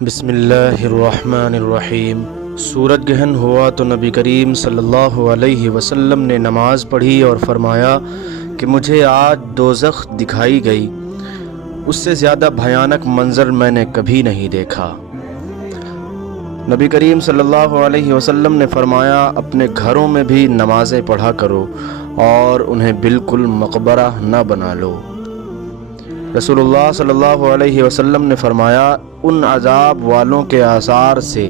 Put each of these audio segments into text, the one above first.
بسم اللہ الرحمن الرحیم۔ سورج گہن ہوا تو نبی کریم صلی اللہ علیہ وسلم نے نماز پڑھی اور فرمایا کہ مجھے آج دوزخ دکھائی گئی، اس سے زیادہ بھیانک منظر میں نے کبھی نہیں دیکھا۔ نبی کریم صلی اللہ علیہ وسلم نے فرمایا اپنے گھروں میں بھی نمازیں پڑھا کرو اور انہیں بالکل مقبرہ نہ بنا لو۔ رسول اللہ صلی اللہ علیہ وسلم نے فرمایا ان عذاب والوں کے آثار سے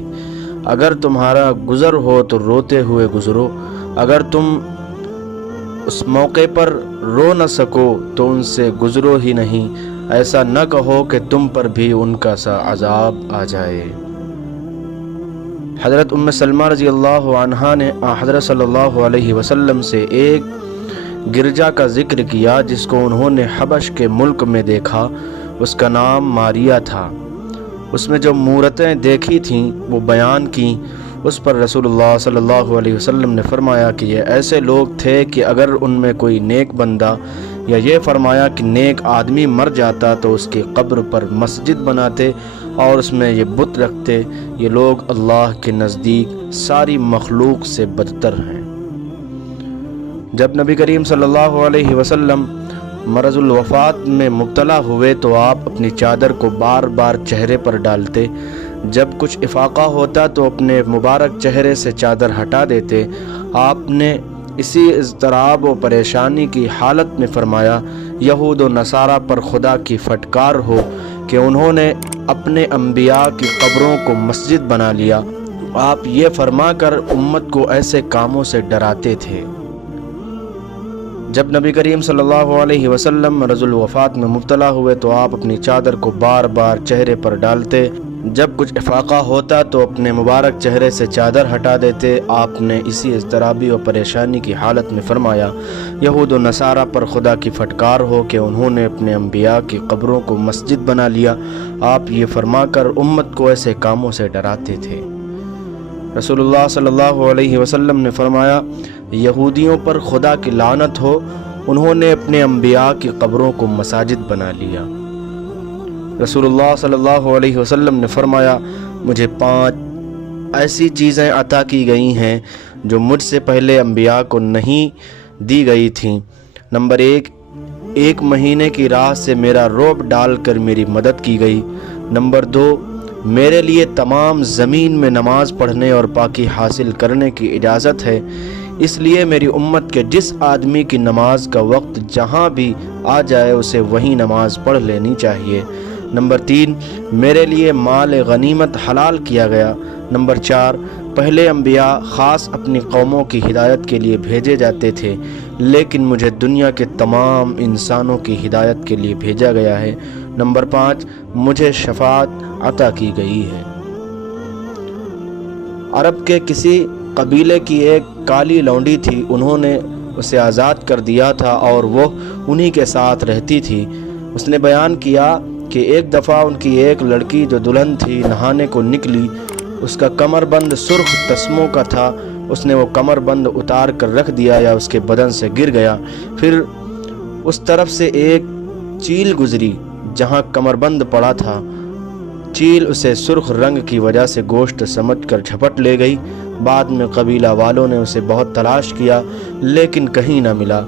اگر تمہارا گزر ہو تو روتے ہوئے گزرو، اگر تم اس موقع پر رو نہ سکو تو ان سے گزرو ہی نہیں، ایسا نہ کہو کہ تم پر بھی ان کا سا عذاب آ جائے۔ حضرت ام سلمہ رضی اللہ عنہا نے حضرت صلی اللہ علیہ وسلم سے ایک گرجا کا ذکر کیا جس کو انہوں نے حبش کے ملک میں دیکھا، اس کا نام ماریا تھا۔ اس میں جو مورتیں دیکھی تھیں وہ بیان کیں۔ اس پر رسول اللہ صلی اللہ علیہ وسلم نے فرمایا کہ یہ ایسے لوگ تھے کہ اگر ان میں کوئی نیک بندہ، یا یہ فرمایا کہ نیک آدمی مر جاتا تو اس کی قبر پر مسجد بناتے اور اس میں یہ بت رکھتے، یہ لوگ اللہ کے نزدیک ساری مخلوق سے بدتر ہیں۔ جب نبی کریم صلی اللہ علیہ وسلم مرض الوفات میں مبتلا ہوئے تو آپ اپنی چادر کو بار بار چہرے پر ڈالتے، جب کچھ افاقہ ہوتا تو اپنے مبارک چہرے سے چادر ہٹا دیتے۔ آپ نے اسی اضطراب و پریشانی کی حالت میں فرمایا یہود و نصارہ پر خدا کی پھٹکار ہو کہ انہوں نے اپنے انبیاء کی قبروں کو مسجد بنا لیا۔ آپ یہ فرما کر امت کو ایسے کاموں سے ڈراتے تھے۔ جب نبی کریم صلی اللہ علیہ وسلم مرض الوفات میں مبتلا ہوئے تو آپ اپنی چادر کو بار بار چہرے پر ڈالتے، جب کچھ افاقہ ہوتا تو اپنے مبارک چہرے سے چادر ہٹا دیتے۔ آپ نے اسی اضطرابی و پریشانی کی حالت میں فرمایا یہود و نصارہ پر خدا کی پھٹکار ہو کہ انہوں نے اپنے انبیاء کی قبروں کو مسجد بنا لیا۔ آپ یہ فرما کر امت کو ایسے کاموں سے ڈراتے تھے۔ رسول اللہ صلی اللہ علیہ وسلم نے فرمایا یہودیوں پر خدا کی لعنت ہو، انہوں نے اپنے انبیاء کی قبروں کو مساجد بنا لیا۔ رسول اللہ صلی اللہ علیہ وسلم نے فرمایا مجھے 5 ایسی چیزیں عطا کی گئی ہیں جو مجھ سے پہلے انبیاء کو نہیں دی گئی تھیں۔ نمبر 1، 1 مہینے کی راہ سے میرا رعب ڈال کر میری مدد کی گئی۔ نمبر 2، میرے لیے تمام زمین میں نماز پڑھنے اور پاکی حاصل کرنے کی اجازت ہے، اس لیے میری امت کے جس آدمی کی نماز کا وقت جہاں بھی آ جائے اسے وہیں نماز پڑھ لینی چاہیے۔ نمبر 3، میرے لیے مال غنیمت حلال کیا گیا۔ نمبر 4، پہلے انبیاء خاص اپنی قوموں کی ہدایت کے لیے بھیجے جاتے تھے، لیکن مجھے دنیا کے تمام انسانوں کی ہدایت کے لیے بھیجا گیا ہے۔ نمبر 5، مجھے شفاعت عطا کی گئی ہے۔ عرب کے کسی قبیلے کی ایک کالی لونڈی تھی، انہوں نے اسے آزاد کر دیا تھا اور وہ انہی کے ساتھ رہتی تھی۔ اس نے بیان کیا کہ ایک دفعہ ان کی ایک لڑکی جو دلہن تھی نہانے کو نکلی، اس کا کمر بند سرخ تسموں کا تھا، اس نے وہ کمر بند اتار کر رکھ دیا یا اس کے بدن سے گر گیا، پھر اس طرف سے ایک چیل گزری جہاں کمر بند پڑا تھا، چیل اسے سرخ رنگ کی وجہ سے گوشت سمجھ کر جھپٹ لے گئی۔ بعد میں قبیلہ والوں نے اسے بہت تلاش کیا لیکن کہیں نہ ملا۔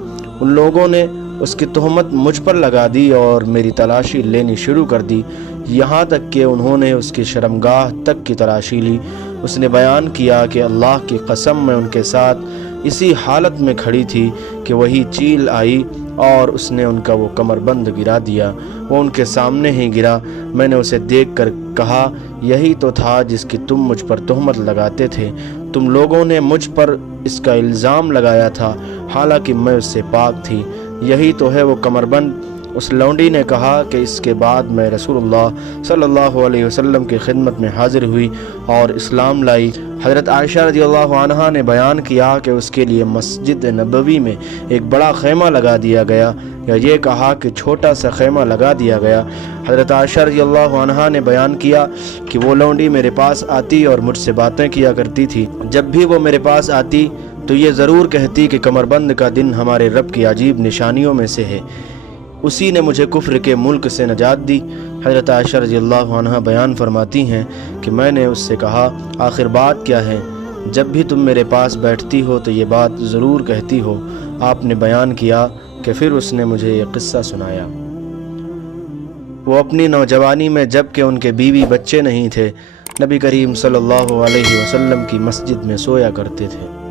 ان لوگوں نے اس کی تہمت مجھ پر لگا دی اور میری تلاشی لینی شروع کر دی، یہاں تک کہ انہوں نے اس کی شرمگاہ تک کی تلاشی لی۔ اس نے بیان کیا کہ اللہ کی قسم میں ان کے ساتھ اسی حالت میں کھڑی تھی کہ وہی چیل آئی اور اس نے ان کا وہ کمر بند گرا دیا، وہ ان کے سامنے ہی گرا۔ میں نے اسے دیکھ کر کہا یہی تو تھا جس کی تم مجھ پر تہمت لگاتے تھے، تم لوگوں نے مجھ پر اس کا الزام لگایا تھا حالانکہ میں اس سے پاک تھی، یہی تو ہے وہ کمر بند۔ اس لونڈی نے کہا کہ اس کے بعد میں رسول اللہ صلی اللہ علیہ وسلم کی خدمت میں حاضر ہوئی اور اسلام لائی۔ حضرت عائشہ رضی اللہ عنہا نے بیان کیا کہ اس کے لیے مسجد نبوی میں ایک بڑا خیمہ لگا دیا گیا، یا یہ کہا کہ چھوٹا سا خیمہ لگا دیا گیا۔ حضرت عائشہ رضی اللہ عنہا نے بیان کیا کہ وہ لونڈی میرے پاس آتی اور مجھ سے باتیں کیا کرتی تھی، جب بھی وہ میرے پاس آتی تو یہ ضرور کہتی کہ کمر بند کا دن ہمارے رب کی عجیب نشانیوں میں سے ہے، اسی نے مجھے کفر کے ملک سے نجات دی۔ حضرت عائشہ رضی اللہ عنہ بیان فرماتی ہیں کہ میں نے اس سے کہا آخر بات کیا ہے؟ جب بھی تم میرے پاس بیٹھتی ہو تو یہ بات ضرور کہتی ہو۔ آپ نے بیان کیا کہ پھر اس نے مجھے یہ قصہ سنایا۔ وہ اپنی نوجوانی میں جب کہ ان کے بیوی بچے نہیں تھے، نبی کریم صلی اللہ علیہ وسلم کی مسجد میں سویا کرتے تھے۔